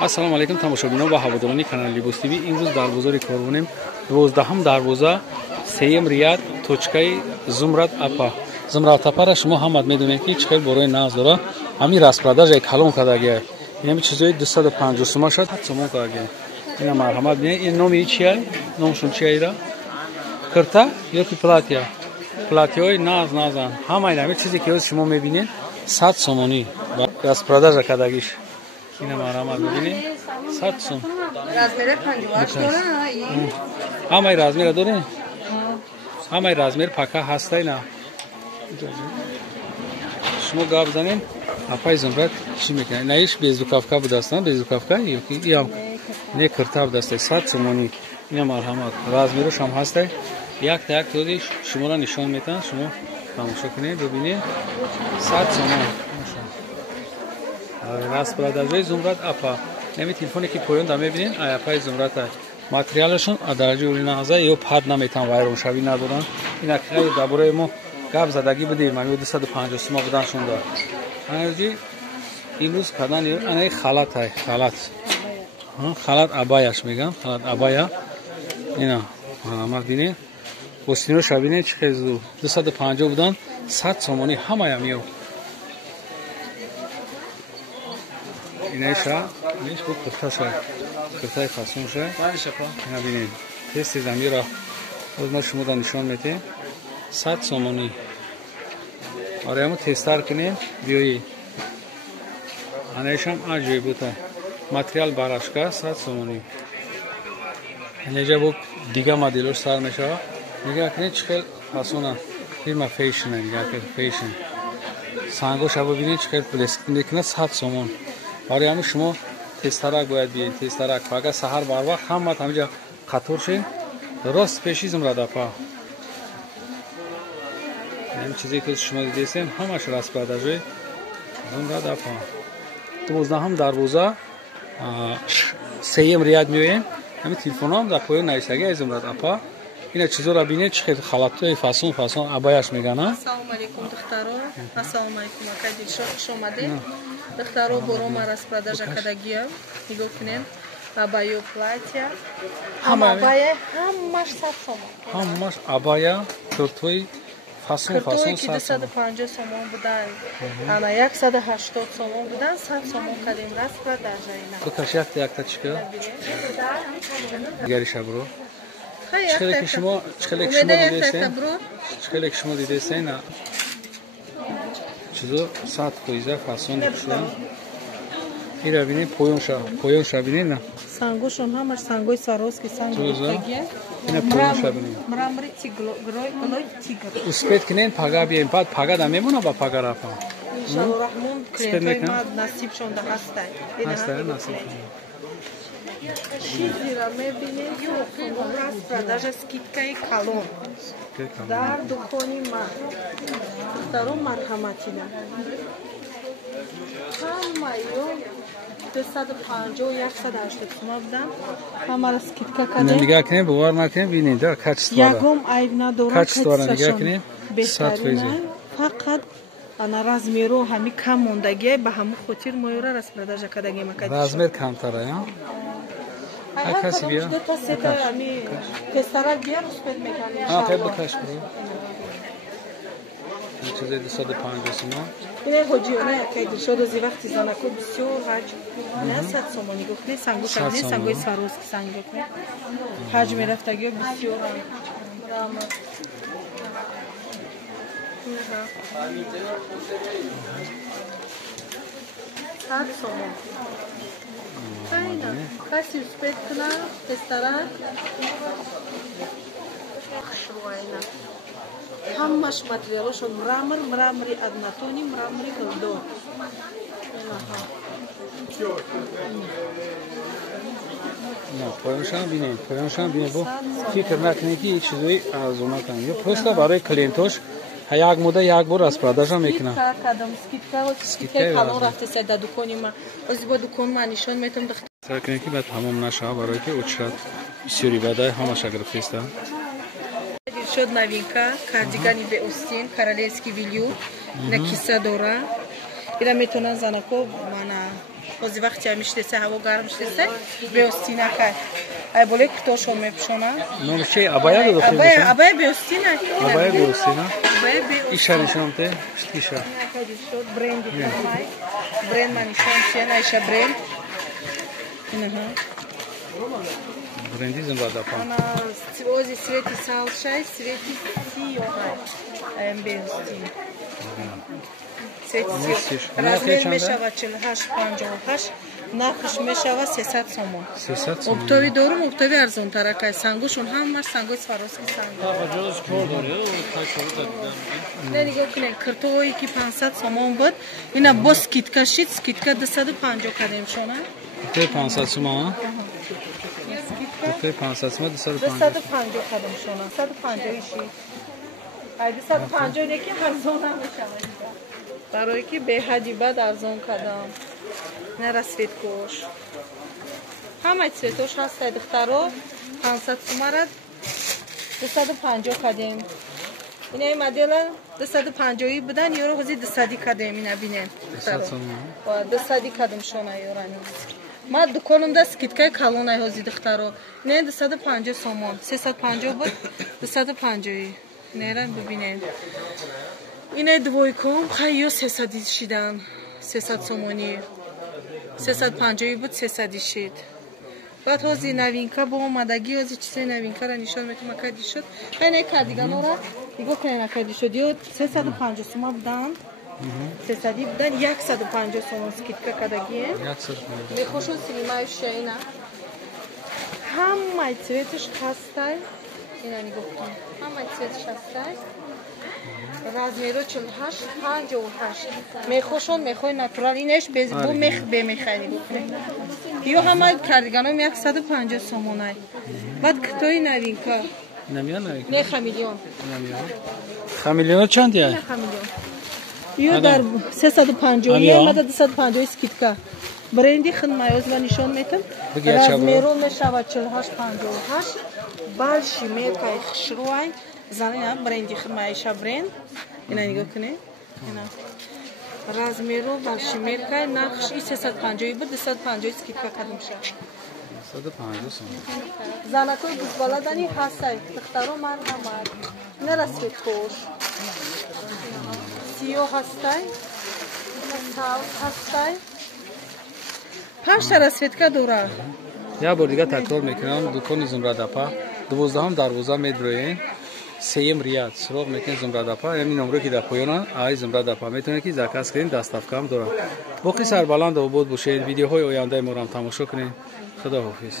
Ассалому алайкум тамошобинон ва ҳаводорони канали Libos TV. Имрӯз дар бозори Корбонем 12 дарвоза сеюм рият точкаи Зумрат Апа. Зумрат Апара шумо ҳамат медонед ки чӣ хел борои нағз дора. Ҳамин распродажаи калон кардагия. Ин чизои 250 сомон шад сомон кардагия. Ина марҳамат бинед. Ин номи чия? Номшон чия? Кирта ёки платья? Платьяҳои нағз. Ҳамаи ҳамин чизе ки шумо мебинед 100 сомонӣ. Распродажа кардагиш. Ина марҳамат бинед. 100 сом. Размери 58 дорад. Ҳамаи размера доред? Ҳамаи размер пака ҳастай на. Шумо гап занед. Апай Зумрат чӣ мекунад? Наиш безрукавка будааст, безрукавка ёки иам не кирта будааст. 100 сомонӣ. Ина марҳамат. Размерош ҳам ҳастай. Як тоди шуморо нишон метавонам. Шумо тамошо кунед, бибинед. 100 сомон. Распродажаи Зумрат Апа. Нами телефоне ки поён да мебинед, Апай Зумрат аст. Материалашон адараҷи улинағза ё пад наметавон вайроншавӣ надоранд. Ин ҳақиқати дар бораи мо гап задагӣ будем. Ман 250 сомон будан шунда. Ҳази имрӯз кардан анаи халат ай, халат. Халат абаяш мегам, халат абая. Ина ҳамат бинед. Остинош бинед чӣ хел зуд. 250 будан 100 сомонӣ ҳамаям ё. Инайша, неш бу кирташа. Киртай фасонша. Ина бинед. Тез амира оз ма шумо да нишон метем. 100 сомонӣ. Ора ямо тестар кунем, биёи. Анайшам аҷоиб бута. Материал барашка 100 сомонӣ. Инайҷа бу дига моделош сар мешава. Нигоҳ кунед чӣ хел фасона. Фирма Fashion ай, нигоҳ кунед Fashion. Сангоша бубинед чӣ хел блеск мекунад 100 сомон. Ора ямо шумо тестарак бояд биед, тестарак. Ага саҳар барвақт ҳамат ҳамҷа қатор шед. Рост пеши Зумрат Апа. Ин чизе ки шумо дидесем ҳамаш распродажаи Зумрат Апа. 12 дарвоза сеюм рият меоем. Ҳамин телефонам дар поён нависагӣ Зумрат Апа. Ина чизора бинед чӣ хел халатои фасон абаяш мегана. Ассалому алайкум духтаро. Ассалому алайкум ака дилшод омадед. Духтаро борома распродажа кардагия. Нигоҳ кунед. Абая платья. Ҳама абая ҳамаш 100 сомон. Ҳамаш абая киртои фасон 250 сомон будан. Ана 180 сомон будан 100 сомон кардем распродажа ина. Букаш якта чика. Гариша бро. Чхелек шумо дидесен чизо 100 поиза фасон душан. Ира бинед поёнша бинед на. Сангошон ҳамаш сангои Сваровский сангои. Ина поёнша бинед. Мрамори тигр. Успет кинен пага бием пад пага да мемона ба пага рафа. Иншаллоҳ раҳмон клиентои ма насиб шонда ҳастай. Ҳастай насиб. Чизира мебинед распродажа скидкаи калон. Дар дукони ман. Духтаро марҳаматина. Ҳамаё 250-180 сомон будан. Ҳамаро скидка кардем. Нигоҳ кунед, бовар накунед, бинед дар качество. Ягом айб надорад. Качество нигоҳ кунед. 100%. Фақат ана размеро ҳами кам мондагия ба ҳамон хотир моёра распродажа кардагия макад. Размер камтара, я? Каси бия. Тестарак бия успет мекунем. Хай бакаш бро. Чизе 250 сомон. Ин ҳоҷиёна якай шод аз вақти занако бисёр ҳаҷ. Не 100 сомон нигоҳ кунед, сангоша не сангои Сваровский сангои кунед. Ҳаҷ мерафтагиё бисёр ҳам. Сад сомон. Хайна. Каси успет куна, тестарак. Хушруайна. Ҳамаш материалошон мрамори аднатони, мрамори гулдор. Поёншам бинед. Бо фикр накунед ки чизои арзона канем. Ё просто барои клиентош як муда як бор распродажа мекунам. Скидкаи калон рафтеса дар дукони ма. Ози бо дукон ма нишон метавонам духтар. Сар кунед ки баъд тамом нашава барои ки очрат бисёри бадай ҳамаша гирифтеста. Дилшод новинка, кардигани беостин, королевский велюр, на киса дора. اینا میتونن زنکو مانا بازی وقتی میشته هوا گرم شده بیاستینا کرد ای بوله کتاشو میپشونه نام چی ابایا دو دختر ابایا بیاستینا ابایا بیاستینا ابایا بیاستینا ایشانشون ته ایشا برندی کامای برند منشان چیه ایشا برند اینها برندی زنبادا پا انا اوزی سویتی سالشای سویتی سیوهای ام بیاستین размер мешава 48-58 нархш мешава 300 сомон 300 сомон оптови дорум оптови арзонтаракай сангушон ҳамаш сангои сваровски санг не нигоҳ кунед киртои ки 500 сомон буд ина бо скидка шид скидка 250 кадем шона те 500 сомон те 500 сомон 250 кадем шона 150 шид ай 250 неки арзон намешава برای که به حدی بعد ارزان کردم نه سویت کوش همه سویتوش هست دخترها 500 سومرد 250 کردیم اینه مدل 250 بدن یورو حوزی 200 کردیم اینه بینن 200 کردیم شونه یورانی ما دکانم скидкай کالونای حوزی دخترها نه 250 سومون 350 بود 250 نرن ببینن اینه دویکم خیلی 300 شدن 300 سومونی 350 بود 300 شد بعد هزی نوینکا با اومدگی هزی چیزای نوینکا را نشان میتونم کردی شد اینه کاردیگان را نگاه کنین کردی شد یا 350 سوم بودن 300 بودن 150 سوم скидка کردگیه میخوشون سینمایش اینا همه цветش هستای اینا نگاه کن همه цветش هستای размеру 48 58 мехошон мехой натурал инеш без бу мех бемехани ё ҳама кардиганом 150 сомонай баъд китои навинка намия не хамилион хамилион чанд я хамилион ё дар 350 я мада 250 скидка бренди хинмаёз ва нишон метам размеру мешава 48 58 балши мекай хишруай زنی برندی خمایشا برند اینا نگاه کنه اینا размеру большимер кай нахш 350 بود 250 скидка кардим ша 150 сом занакой бузбаладани ҳастай духтаро ман ҳамар ина расвет кош сиё ҳастай ина сав ҳастай пашта расветка дора я бор дига такрор мекунам дукони зумрадапа 12 дарвоза медроен سیم ریاد سراغ میکنید زمرداپا همین نمره که در پایان ای زمرداپا میتونه که زاکاس کنید دستافک هم داره باقی سربلند و بود باشید ویدیوهای آینده ما را تماشا کنید خدا حافظ